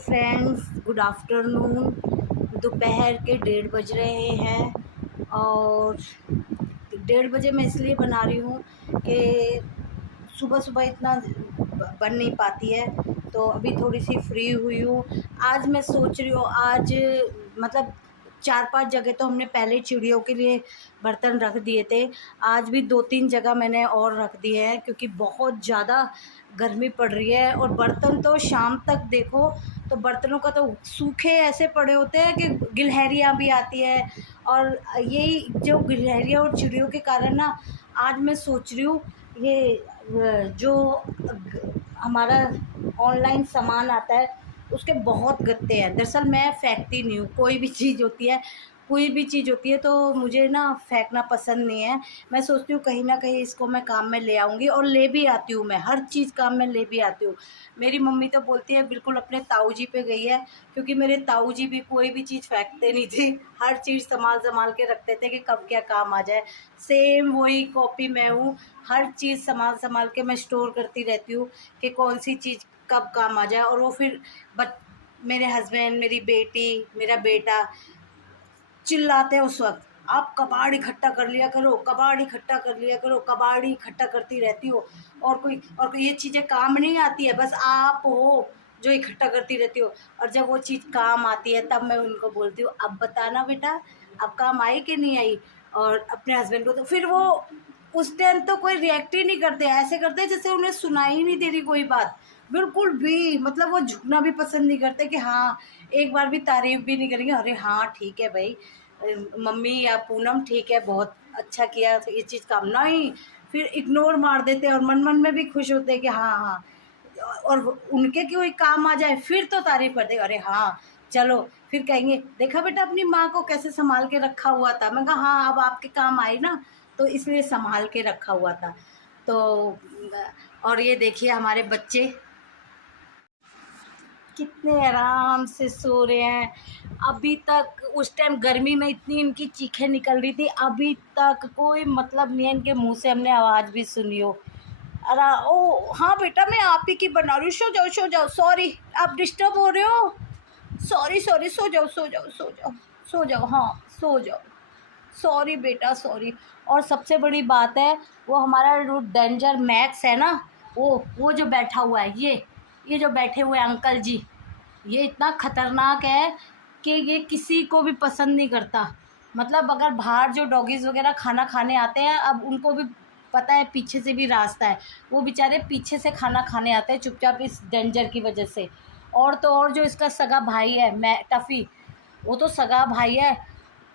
Friends, good afternoon. दोपहर के 1:30 बज रहे हैं और 1:30 बजे मैं इसलिए बना रही हूँ कि सुबह सुबह इतना बन नहीं पाती है, तो अभी थोड़ी सी फ्री हुई हूँ। आज मैं सोच रही हूँ, आज मतलब 4-5 जगह तो हमने पहले चिड़ियों के लिए बर्तन रख दिए थे। आज भी 2-3 जगह मैंने और रख दिए हैं क्योंकि बहुत ज़्यादा गर्मी पड़ रही है। और बर्तन तो शाम तक देखो तो बर्तनों का तो सूखे ऐसे पड़े होते हैं कि गिलहरियाँ भी आती है। और यही जो गिलहरियाँ और चिड़ियों के कारण ना, आज मैं सोच रही हूँ ये जो हमारा ऑनलाइन सामान आता है उसके बहुत गत्ते हैं। दरअसल मैं फेंकती नहीं हूँ, कोई भी चीज़ होती है तो मुझे ना फेंकना पसंद नहीं है। मैं सोचती हूँ कहीं ना कहीं इसको मैं काम में ले आऊँगी, और ले भी आती हूँ। मैं हर चीज़ काम में ले भी आती हूँ। मेरी मम्मी तो बोलती है बिल्कुल अपने ताऊ जी पे गई है, क्योंकि मेरे ताऊ जी भी कोई भी चीज़ फेंकते नहीं थे। हर चीज़ संभाल संभाल के रखते थे कि कब क्या काम आ जाए। सेम वही कॉपी मैं हूँ। हर चीज़ संभाल संभाल के मैं स्टोर करती रहती हूँ कि कौन सी चीज़ कब काम आ जाए। और वो फिर मेरे हस्बैंड, मेरी बेटी, मेरा बेटा चिल्लाते हैं उस वक्त, आप कबाड़ इकट्ठा कर लिया करो, कबाड़ इकट्ठा कर लिया करो, कबाड़ इकट्ठा करती रहती हो। और कोई ये चीज़ें काम नहीं आती है, बस आप हो जो इकट्ठा करती रहती हो। और जब वो चीज़ काम आती है तब मैं उनको बोलती हूँ, अब बताना बेटा, अब काम आई कि नहीं आई। और अपने हस्बैंड को तो फिर वो उस टाइम तो कोई रिएक्ट ही नहीं करते, ऐसे करते हैं जैसे उन्हें सुनाई ही नहीं दे रही कोई बात। बिल्कुल भी, मतलब वो झुकना भी पसंद नहीं करते कि हाँ, एक बार भी तारीफ़ भी नहीं करेंगे, अरे हाँ ठीक है भाई, मम्मी या पूनम ठीक है, बहुत अच्छा किया, तो ये चीज़ काम नहीं। फिर इग्नोर मार देते हैं और मन मन में भी खुश होते हैं कि हाँ हाँ। और उनके कोई काम आ जाए फिर तो तारीफ़ करते हैं, अरे हाँ चलो। फिर कहेंगे देखा बेटा अपनी माँ को कैसे संभाल के रखा हुआ था। मैं कहा हाँ, अब आपके काम आई ना, तो इसलिए संभाल के रखा हुआ था। तो और ये देखिए हमारे बच्चे कितने आराम से सो रहे हैं। अभी तक उस टाइम गर्मी में इतनी इनकी चीखें निकल रही थी, अभी तक कोई मतलब नहीं है इनके मुंह से हमने आवाज़ भी सुनी हो। अरे ओ हाँ बेटा, मैं आप ही की बना रही हूँ, सो जाओ, सॉरी आप डिस्टर्ब हो रहे हो, सॉरी सॉरी, सो जाओ सो जाओ सो जाओ सो जाओ, हाँ सो जाओ, सॉरी बेटा सॉरी। और सबसे बड़ी बात है, वो हमारा जो डेंजर मैक्स है ना, वो जो बैठा हुआ है, ये जो बैठे हुए अंकल जी, ये इतना खतरनाक है कि ये किसी को भी पसंद नहीं करता। मतलब अगर बाहर जो डॉगीज़ वगैरह खाना खाने आते हैं, अब उनको भी पता है पीछे से भी रास्ता है, वो बेचारे पीछे से खाना खाने आते हैं चुपचाप इस डेंजर की वजह से। और तो और जो इसका सगा भाई है टफ़ी, वो तो सगा भाई है।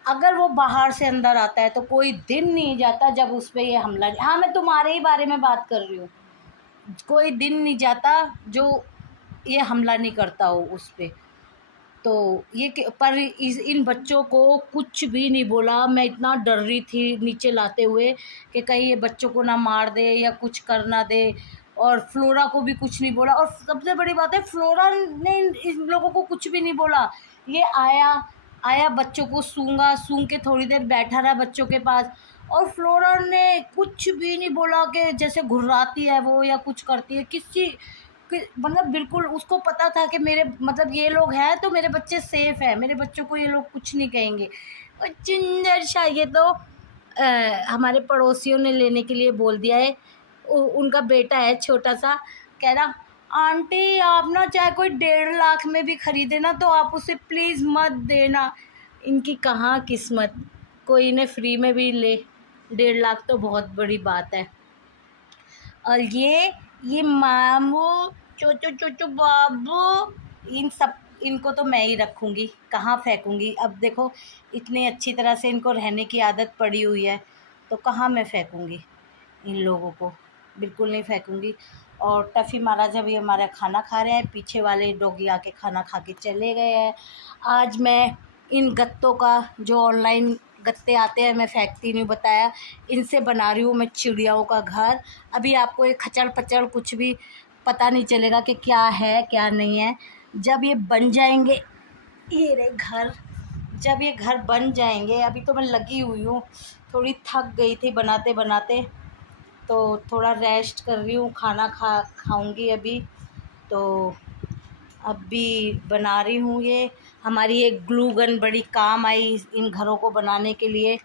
अगर वो बाहर से अंदर आता है तो कोई दिन नहीं जाता जब उस पर ये हमला, हाँ मैं तुम्हारे ही बारे में बात कर रही हूँ, कोई दिन नहीं जाता जो ये हमला नहीं करता हो उस पर। तो ये पर इन बच्चों को कुछ भी नहीं बोला। मैं इतना डर रही थी नीचे लाते हुए कि कहीं ये बच्चों को ना मार दे या कुछ कर ना दे। और फ्लोरा को भी कुछ नहीं बोला, और सबसे बड़ी बात है फ्लोरा ने इन लोगों को कुछ भी नहीं बोला। ये आया बच्चों को सूंघ के थोड़ी देर बैठा रहा बच्चों के पास, और फ्लोरा ने कुछ भी नहीं बोला कि जैसे घुर्राती है वो या कुछ करती है किसी मतलब बिल्कुल उसको पता था कि मेरे मतलब ये लोग हैं तो मेरे बच्चे सेफ़ हैं, मेरे बच्चों को ये लोग कुछ नहीं कहेंगे। और चिंजर शाह ये तो हमारे पड़ोसियों ने लेने के लिए बोल दिया है। उनका बेटा है छोटा सा, कह रहा आंटी आप ना चाहे कोई 1.5 लाख में भी ख़रीदे ना तो आप उसे प्लीज़ मत देना। इनकी कहाँ किस्मत, कोई इन्हें फ्री में भी ले, 1.5 लाख तो बहुत बड़ी बात है। और ये मामू, चोचू चोचू बाबू, इनको तो मैं ही रखूँगी, कहाँ फेंकूँगी। अब देखो इतनी अच्छी तरह से इनको रहने की आदत पड़ी हुई है, तो कहाँ मैं फेंकूँगी इन लोगों को, बिल्कुल नहीं फेंकूँगी। और टफ़ी महाराज अभी हमारा खाना खा रहे हैं, पीछे वाले डॉगी आके खाना खा के चले गए हैं। आज मैं इन गत्तों का, जो ऑनलाइन गत्ते आते हैं, मैं फेंकती नहीं, बताया, इनसे बना रही हूँ मैं चिड़ियाओं का घर। अभी आपको ये खचड़ पचड़ कुछ भी पता नहीं चलेगा कि क्या है क्या नहीं है। जब ये बन जाएंगे, ये रहे घर, जब ये घर बन जाएंगे, अभी तो मैं लगी हुई हूँ, थोड़ी थक गई थी बनाते बनाते, तो थोड़ा रेस्ट कर रही हूँ, खाना खाऊंगी अभी। तो अभी बना रही हूँ। ये हमारी एक ग्लू गन बड़ी काम आई इन घरों को बनाने के लिए।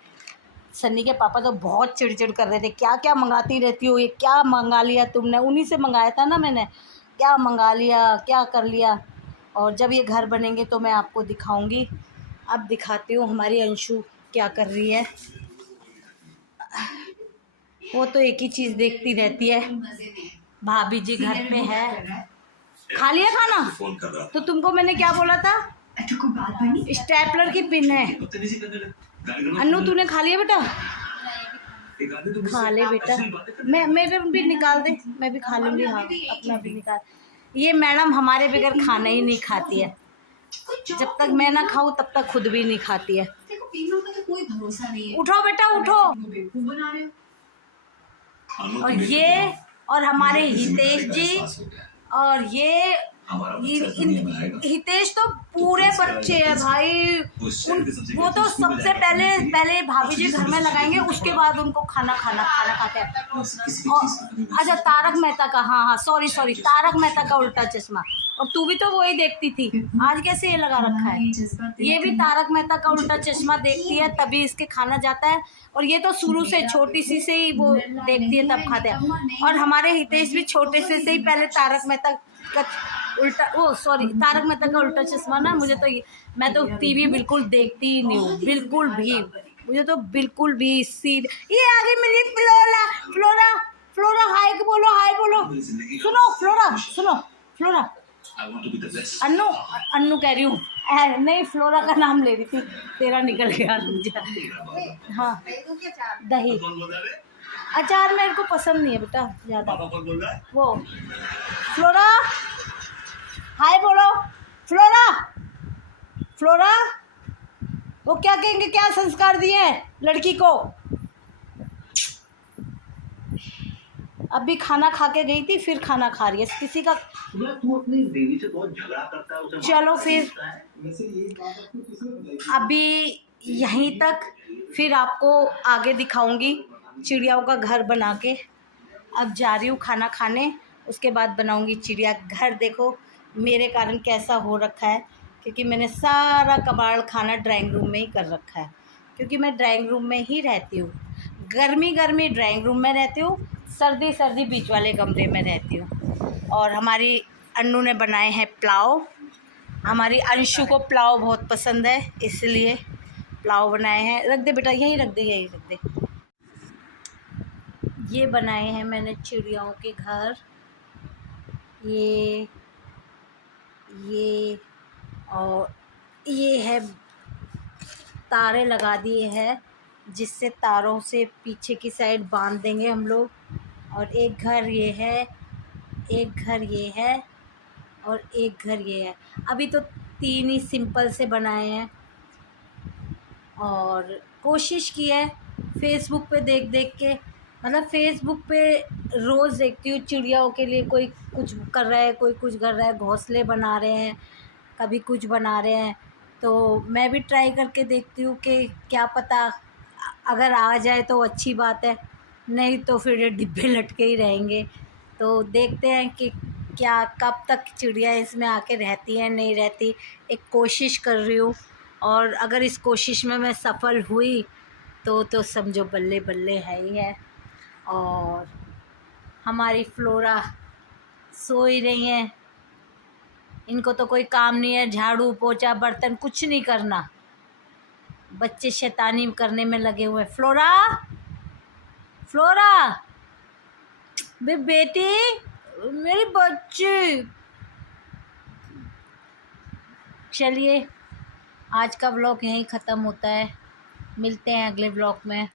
सन्नी के पापा तो बहुत चिड़चिड़ कर रहे थे, क्या क्या मंगाती रहती हो, ये क्या मंगा लिया तुमने, उन्हीं से मंगाया था ना मैंने, क्या मंगा लिया, क्या कर लिया। और जब ये घर बनेंगे तो मैं आपको दिखाऊंगी। अब दिखाती हूँ हमारी अंशु क्या कर रही है। वो तो एक ही चीज़ देखती रहती है। भाभी जी घर पे है। खा लिया खाना? तो तुमको मैंने क्या बोला था? स्टेपलर की पिन है। अन्नू तूने खा लिया बेटा? खा ले बेटा, मैं मेरे भी निकाल दे, मैं भी खा लूँगी। हाँ अपना भी निकाल। ये मैडम हमारे बगैर खाना ही नहीं खाती है। जब तक मैं ना खाऊं तब तक खुद भी नहीं खाती है। कोई भरोसा नहीं है। उठो बेटा उठो। और ये और हमारे हितेश जी, और ये हितेश तो पूरे बच्चे हैं भाई। वो तो सबसे पहले भाभी जी घर में लगाएंगे, उसके बाद उनको खाना खाते हैं। अच्छा तारक मेहता का, हाँ सॉरी तारक मेहता का उल्टा चश्मा। और तू भी तो वही देखती थी, आज कैसे ये लगा रखा है? ये भी तारक मेहता का उल्टा चश्मा देखती है तभी इसके खाना जाता है। और ये तो शुरू से छोटी सी से ही वो देखती है तब खाते हैं। और हमारे हितेश भी छोटे से ही पहले तारक मेहता का तारक मेहता का उल्टा चश्मा ना, मुझे तो मैं तो टीवी बिल्कुल देखती ही नहीं हूँ, बिल्कुल भी। मुझे तो बिल्कुल भी सीध ये आगे मेरी फ्लोरा हाय बोलो, हाय बोलो। सुनो फ्लोरा अन्नू कह रही हूँ, नहीं फ्लोरा का नाम ले रही थी, तेरा निकल गया। हाँ दही अचार मेरे को पसंद नहीं है बेटा ज़्यादा। वो फ्लोरा हाय बोलो। फ्लोरा वो क्या कहेंगे, क्या संस्कार दिए हैं लड़की को? अभी खाना खा के गई थी, फिर खाना खा रही है किसी का। तू अपनी बीवी से बहुत झगड़ा करता है, उसे चलो फिर अभी यहीं तक, फिर आपको आगे दिखाऊंगी चिड़ियाओं का घर बना के। अब जा रही हूँ खाना खाने, उसके बाद बनाऊंगी चिड़िया घर। देखो मेरे कारण कैसा हो रखा है, क्योंकि मैंने सारा कबाड़ खाना ड्राइंग रूम में ही कर रखा है, क्योंकि मैं ड्राइंग रूम में ही रहती हूँ। गर्मी ड्राइंग रूम में रहती हूँ, सर्दी बीच वाले कमरे में रहती हूँ। और हमारी अन्नू ने बनाए हैं पुलाव। हमारी अंशु को पुलाव बहुत पसंद है, इसलिए पुलाव बनाए हैं। रख दे बेटा, यहीं रख दे। ये बनाए हैं मैंने चिड़ियाओं के घर। ये और ये है, तारे लगा दिए हैं जिससे तारों से पीछे की साइड बांध देंगे हम लोग। और एक घर ये है, एक घर ये है, और एक घर ये है। अभी तो 3 ही सिंपल से बनाए हैं, और कोशिश की है फेसबुक पे देख के, मतलब फेसबुक पे रोज़ देखती हूँ चिड़ियाओं के लिए कोई कुछ कर रहा है, कोई कुछ कर रहा है, घोंसले बना रहे हैं, कभी कुछ बना रहे हैं। तो मैं भी ट्राई करके देखती हूँ कि क्या पता अगर आ जाए तो अच्छी बात है, नहीं तो फिर ये डिब्बे लटके ही रहेंगे। तो देखते हैं कि क्या कब तक चिड़िया इसमें आके रहती हैं नहीं रहती। एक कोशिश कर रही हूँ, और अगर इस कोशिश में मैं सफल हुई तो समझो बल्ले बल्ले है ही है। और हमारी फ्लोरा सो ही रही हैं, इनको तो कोई काम नहीं है, झाड़ू पोछा बर्तन कुछ नहीं करना, बच्चे शैतानी करने में लगे हुए। फ्लोरा बेटी मेरी बच्ची। चलिए आज का व्लॉग यहीं ख़त्म होता है, मिलते हैं अगले व्लॉग में।